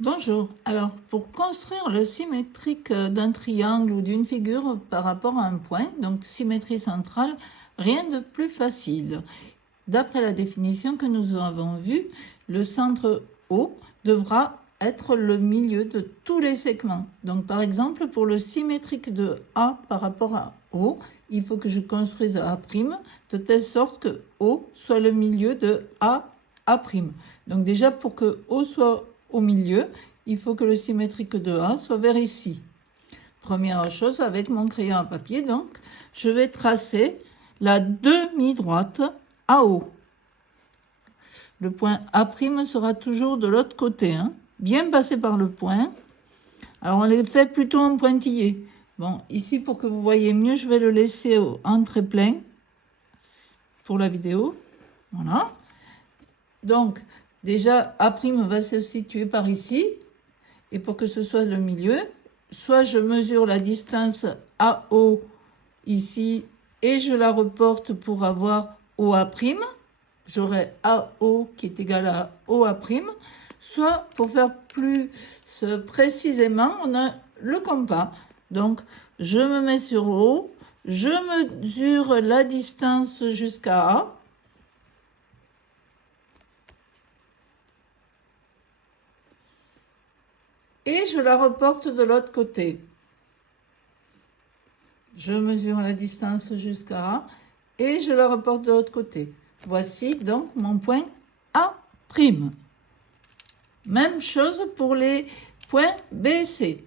Bonjour. Alors, pour construire le symétrique d'un triangle ou d'une figure par rapport à un point, donc symétrie centrale, rien de plus facile. D'après la définition que nous avons vue, le centre O devra être le milieu de tous les segments. Donc, par exemple, pour le symétrique de A par rapport à O, il faut que je construise A', de telle sorte que O soit le milieu de A'. Donc déjà, pour que O soit au milieu, il faut que le symétrique de A soit vers ici. Première chose, avec mon crayon à papier, donc, je vais tracer la demi-droite AO. Le point A' sera toujours de l'autre côté, hein, bien passé par le point. Alors, on les fait plutôt en pointillé. Bon, ici, pour que vous voyez mieux, je vais le laisser en trait plein pour la vidéo. Voilà. Donc, déjà, A' va se situer par ici. Et pour que ce soit le milieu, soit je mesure la distance AO ici et je la reporte pour avoir OA'. J'aurai AO qui est égal à OA'. Soit, pour faire plus précisément, on a le compas. Donc, je me mets sur O, je mesure la distance jusqu'à A. Et je la reporte de l'autre côté. Je mesure la distance jusqu'à A et je la reporte de l'autre côté. Voici donc mon point A'. Même chose pour les points B et C.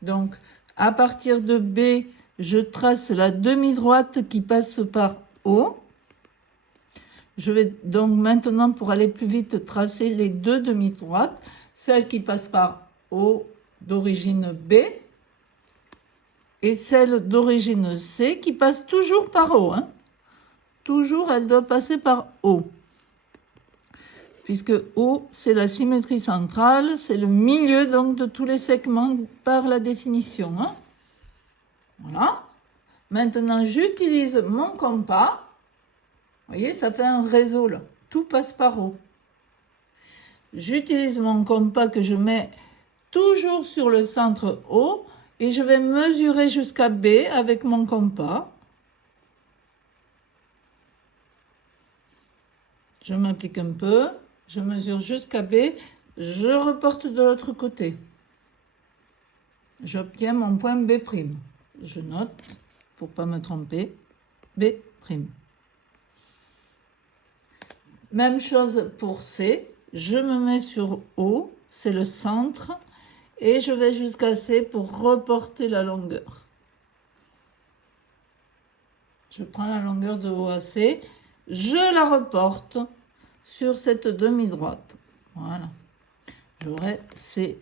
Donc, à partir de B, je trace la demi-droite qui passe par O. Je vais donc maintenant, pour aller plus vite, tracer les deux demi-droites, celle qui passe par O d'origine B et celle d'origine C qui passe toujours par O. Hein. Toujours, elle doit passer par O. Puisque O, c'est la symétrie centrale, c'est le milieu donc de tous les segments par la définition. Hein. Voilà. Maintenant, j'utilise mon compas. Vous voyez, ça fait un réseau là. Tout passe par O. J'utilise mon compas que je mets toujours sur le centre O et je vais mesurer jusqu'à B avec mon compas. Je m'applique un peu, je mesure jusqu'à B, je reporte de l'autre côté. J'obtiens mon point B'. Je note, pour ne pas me tromper, B'. Même chose pour C, je me mets sur O, c'est le centre, et je vais jusqu'à C pour reporter la longueur. Je prends la longueur de O à C, je la reporte sur cette demi-droite. Voilà, j'aurai C'.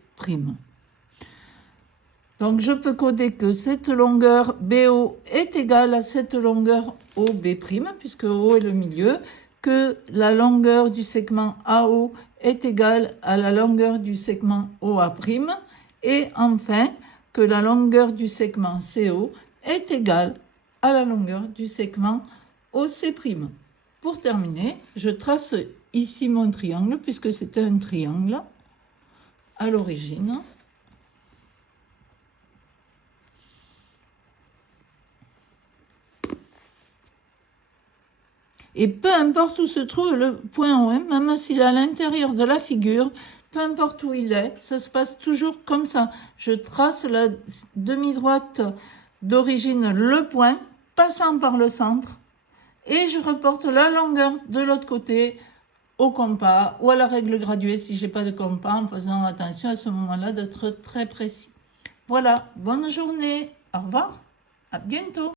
Donc, je peux coder que cette longueur BO est égale à cette longueur OB', puisque O est le milieu, que la longueur du segment AO est égale à la longueur du segment OA', et enfin, que la longueur du segment CO est égale à la longueur du segment OC'. Pour terminer, je trace ici mon triangle, puisque c'était un triangle à l'origine. Et peu importe où se trouve le point O, même s'il est à l'intérieur de la figure, peu importe où il est, ça se passe toujours comme ça. Je trace la demi-droite d'origine, le point, passant par le centre, et je reporte la longueur de l'autre côté au compas ou à la règle graduée si j'ai pas de compas, en faisant attention à ce moment-là d'être très précis. Voilà, bonne journée, au revoir, à bientôt.